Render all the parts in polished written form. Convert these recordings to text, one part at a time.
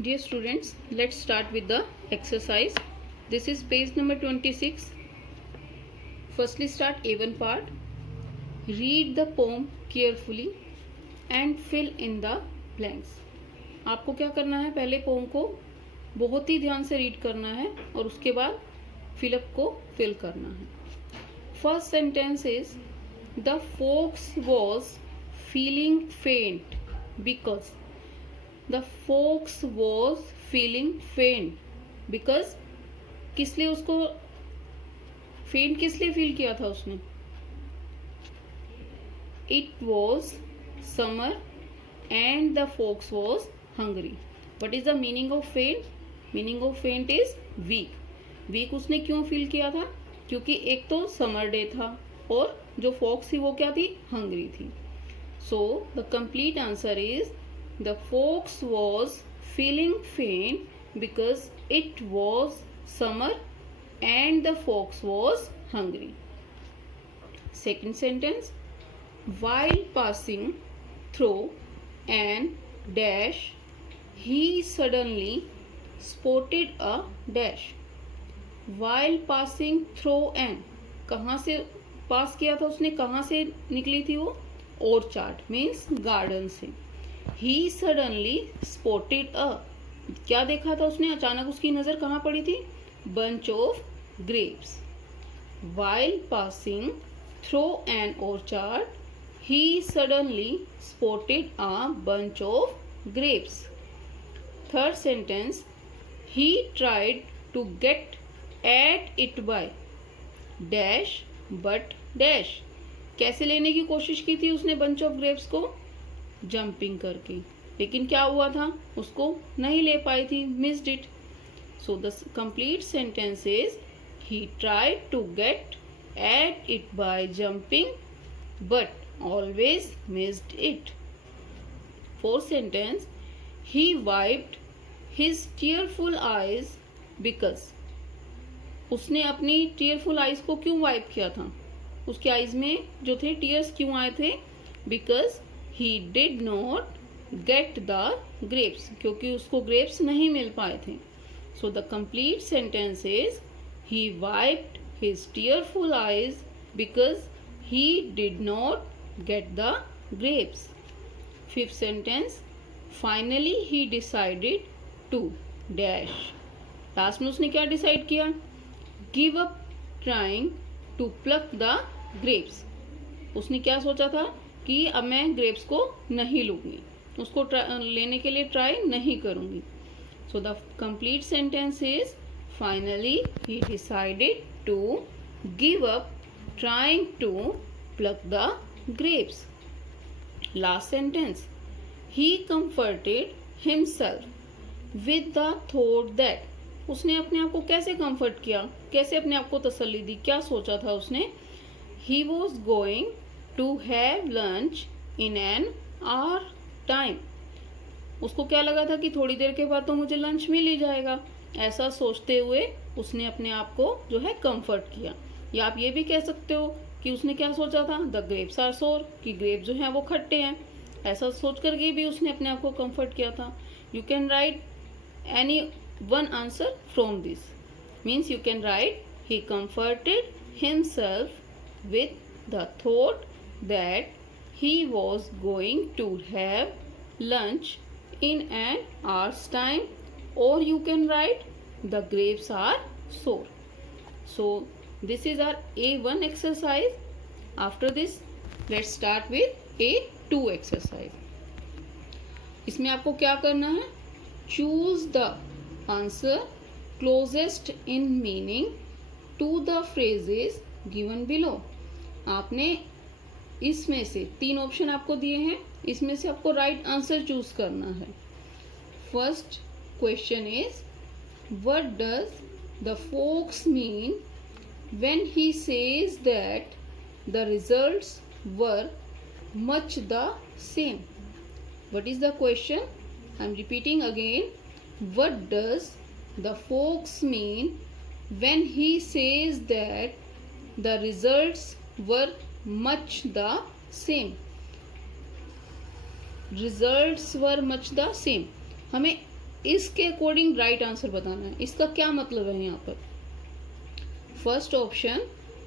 Dear students, let's start with the exercise. This is page number 26. Firstly, start A1 part. Read the poem carefully and fill in the blanks. आपको क्या करना है, पहले pome को बहुत ही ध्यान से रीड करना है और उसके बाद फिलअप को फिल करना है. First sentence is the fox was feeling faint because. The fox was feeling faint because किस लिए उसको फेंट किस लिए फील किया था उसने. It was summer and the fox was hungry. What is the meaning of फेंट. मीनिंग ऑफ फेंट इज वीक. वीक उसने क्यों फील किया था, क्योंकि एक तो समर डे था और जो फोक्स थी वो क्या थी, हंग्री थी. So the complete answer is the fox was feeling faint because it was summer and the fox was hungry. Second sentence, while passing through an dash he suddenly spotted a dash. While passing through an, कहाँ से पास किया था उसने, कहाँ से निकली थी वो, orchard means garden से. He suddenly spotted a, क्या देखा था उसने, अचानक उसकी नजर कहाँ पड़ी थी, bunch of grapes. While passing through an orchard he suddenly spotted a bunch of grapes. Third sentence, he tried to get at it by dash but dash. कैसे लेने की कोशिश की थी उसने bunch of grapes को, जंपिंग करके, लेकिन क्या हुआ था, उसको नहीं ले पाई थी, missed it. So the complete sentence is he tried to get at it by jumping but always missed it. Fourth sentence, he wiped his tearful eyes because. उसने अपनी टीयरफुल आईज को क्यों वाइप किया था, उसके आईज में जो थे टीयर्स क्यों आए थे, because he did not get the grapes, क्योंकि उसको grapes नहीं मिल पाए थे. So the complete sentence is he wiped his tearful eyes because he did not get the grapes. Fifth sentence, finally he decided to dash. Last में उसने क्या decide किया, give up trying to pluck the grapes. उसने क्या सोचा था कि अब मैं ग्रेप्स को नहीं लूंगी, उसको लेने के लिए ट्राई नहीं करूंगी. So the complete sentence is finally he decided to give up trying to pluck the grapes. Last sentence, he comforted himself with the thought that. उसने अपने आप को कैसे कंफर्ट किया, कैसे अपने आप को तसल्ली दी, क्या सोचा था उसने, he was going to have lunch in an hour time. उसको क्या लगा था कि थोड़ी देर के बाद तो मुझे लंच मिल ही जाएगा. ऐसा सोचते हुए उसने अपने आप को जो है कंफर्ट किया. या आप ये भी कह सकते हो कि उसने क्या सोचा था, द ग्रेप्स आर सोर, कि ग्रेप जो हैं वो खट्टे हैं. ऐसा सोच करके भी उसने अपने आप को कंफर्ट किया था. You can write any one answer from this. Means you can write he comforted himself with the thought that he was going to have lunch in an hour's time, or you can write the grapes are sour. So this is our A1 exercise. After this let's start with A2 exercise. इसमें आपको क्या करना है, choose the answer closest in meaning to the phrases given below. आपने इसमें से 3 option आपको दिए हैं, इसमें से आपको राइट आंसर चूज करना है. First question is, what does the folks mean when he says that the results were much the same. What is the question, I am repeating again, what does the folks mean when he says that the results were much the same. results were much the same. हमें इसके according right answer बताना है। इसका क्या मतलब है यहाँ पर? First option,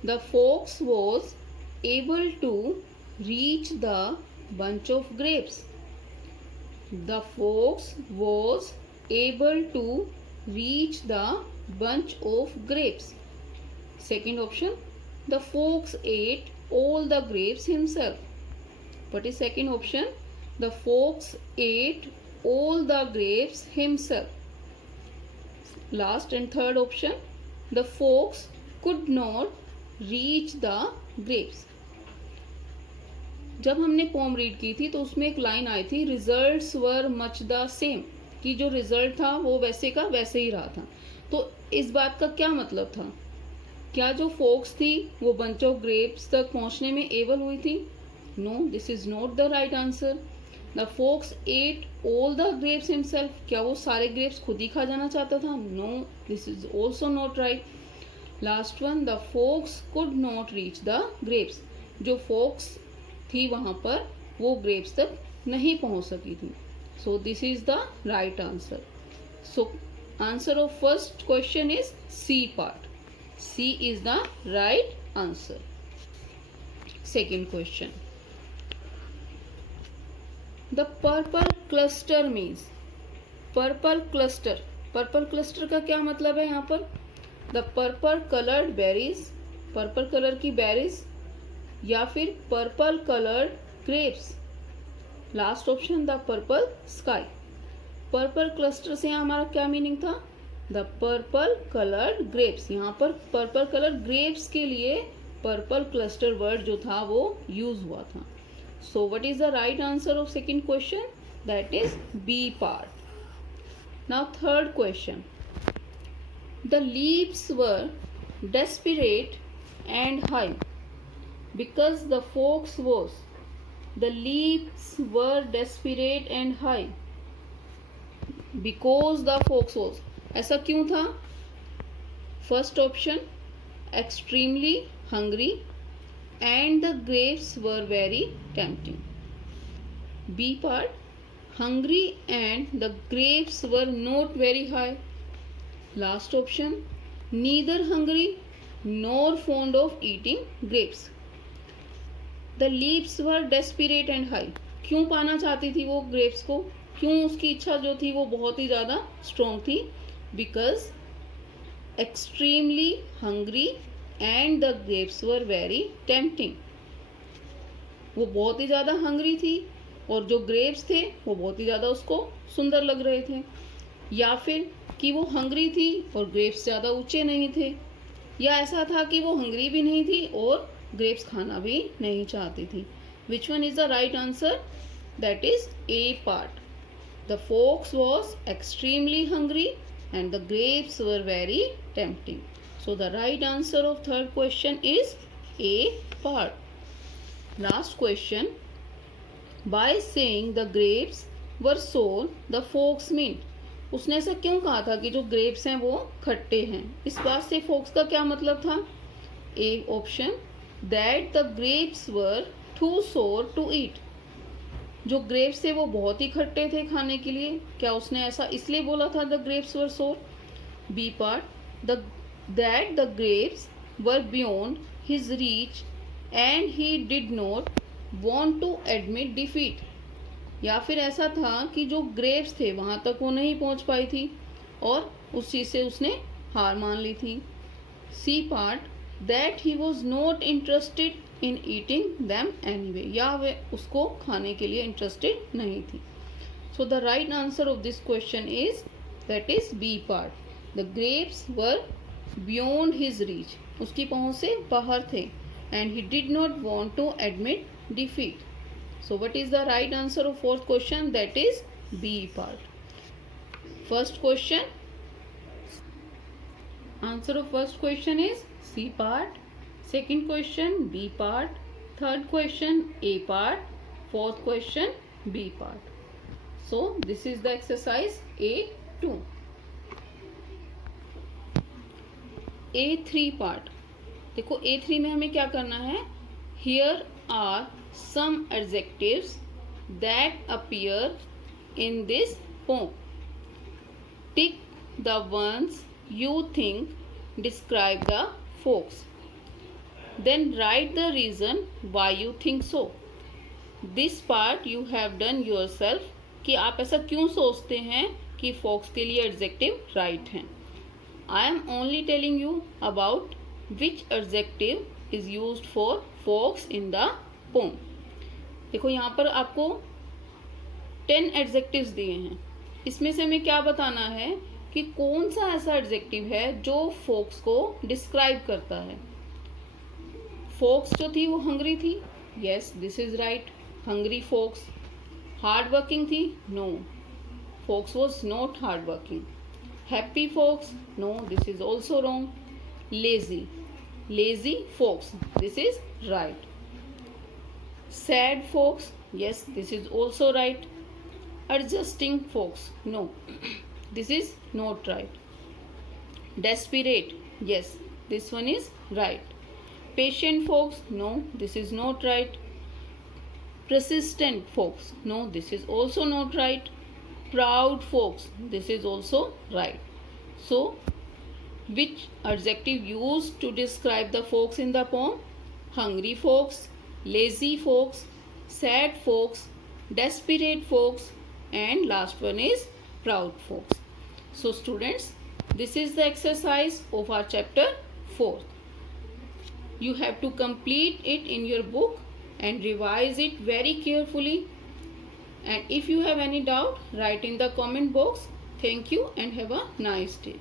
the fox was able to reach the bunch of grapes. The fox was able to reach the bunch of grapes. Second option, the fox ate all the grapes himself. What is second option? The fox ate all the grapes himself. Last and third option, the fox could not reach the grapes. जब हमने pome read की थी तो उसमें एक line आई थी, results were much the same, कि जो रिजल्ट था वो वैसे का वैसे ही रहा था। तो इस बात का क्या मतलब था? क्या जो फोक्स थी वो बंच ऑफ ग्रेप्स तक पहुंचने में एबल हुई थी? No, this is not the right answer. The fox ate all the grapes himself, क्या वो सारे ग्रेप्स खुद ही खा जाना चाहता था? No, this is also not right. Last one, the fox could not reach the grapes, जो फोक्स थी वहां पर वो ग्रेप्स तक नहीं पहुंच सकी थी। So this is the right answer. So answer of first question is C part. C is the right answer. Second question, the purple cluster means, purple cluster, purple cluster का क्या मतलब है यहाँ पर? The purple coloured berries, purple colour की berries, या फिर purple coloured grapes. Last option, the purple sky. Purple cluster से यहाँ हमारा क्या मीनिंग था? The purple coloured grapes. यहाँ पर पर्पल कलर ग्रेप्स के लिए पर्पल क्लस्टर वर्ड जो था वो यूज हुआ था। So what is the right answer of second question? That is B part. Now third question, the leaves were desperate and high because the fox was, the leaves were desperate and high because the fox was, ऐसा क्यों था? First option, extremely hungry and the grapes were very tempting. B part, hungry and the grapes were not very high. Last option, neither hungry nor fond of eating grapes. The leaves were desperate and high, क्यों पाना चाहती थी वो grapes को? क्यों उसकी इच्छा जो थी वो बहुत ही ज़्यादा स्ट्रॉन्ग थी? Because extremely hungry and the grapes were very tempting. वो बहुत ही ज़्यादा हंग्री थी और जो ग्रेप्स थे वो बहुत ही ज़्यादा उसको सुंदर लग रहे थे। या फिर कि वो हंग्री थी और ग्रेप्स ज़्यादा ऊंचे नहीं थे, या ऐसा था कि वो हंग्री भी नहीं थी और ग्रेप्स खाना भी नहीं चाहती थी। Which one is the right answer? That is A part. The fox was extremely hungry and the grapes were very tempting. So the right answer of third question is A part. Last question, by saying the grapes were sour the focus mean, उसने ऐसा क्यों कहा था कि जो grapes हैं वो खट्टे हैं? इस बात से फोक्स का क्या मतलब था? A option, that the grapes were too sour to eat, जो ग्रेप्स थे वो बहुत ही खट्टे थे खाने के लिए। क्या उसने ऐसा इसलिए बोला था the grapes were sour? B part, that the grapes were beyond his reach and he did not want to admit defeat, या फिर ऐसा था कि जो ग्रेप्स थे वहां तक वो नहीं पहुंच पाई थी और उस चीज से उसने हार मान ली थी। C part, that he was not interested in eating them anyway, या वे उसको खाने के लिए इंटरेस्टेड नहीं थी। So the right answer of this question is that is B part. The grapes were beyond his reach, उसकी पहुंच से बाहर थे, and he did not want to admit defeat. So what is the right answer of fourth question? That is B part. First question, answer of first question is C part. Second question B part. Third question A part. Fourth question B part. So this is the exercise A2. A3 part. देखो A3 में हमें क्या करना है? Here are some adjectives that appear in this poem. Tick the ones you think describe the folks. Then write the reason why you think so. This part you have done yourself कि आप ऐसा क्यों सोचते हैं कि focus के लिए adjective right हैं. I am only telling you about which adjective is used for fox in the poem. देखो यहाँ पर आपको 10 एडजेक्टिव्स दिए हैं. इसमें से हमें क्या बताना है कि कौन सा ऐसा एडजेक्टिव है जो फोक्स को डिस्क्राइब करता है. फोक्स जो थी वो हंग्री थी. Yes, this is right. Hungry fox. Hard working थी. No, fox was not hard working. Happy fox. No, this is also wrong. Lazy fox. This is right. Sad fox. yes, this is also right. Adjusting folks, no, this is not right. Desperate, yes, this one is right. Patient folks, no, this is not right. Persistent folks, no, this is also not right. Proud folks, this is also right. So which adjective used to describe the folks in the poem? Hungry folks, lazy folks, sad folks, desperate folks, and last one is proud folks. So students, this is the exercise of our chapter 4. You have to complete it in your book and revise it very carefully. And if you have any doubt, write in the comment box. Thank you and have a nice day.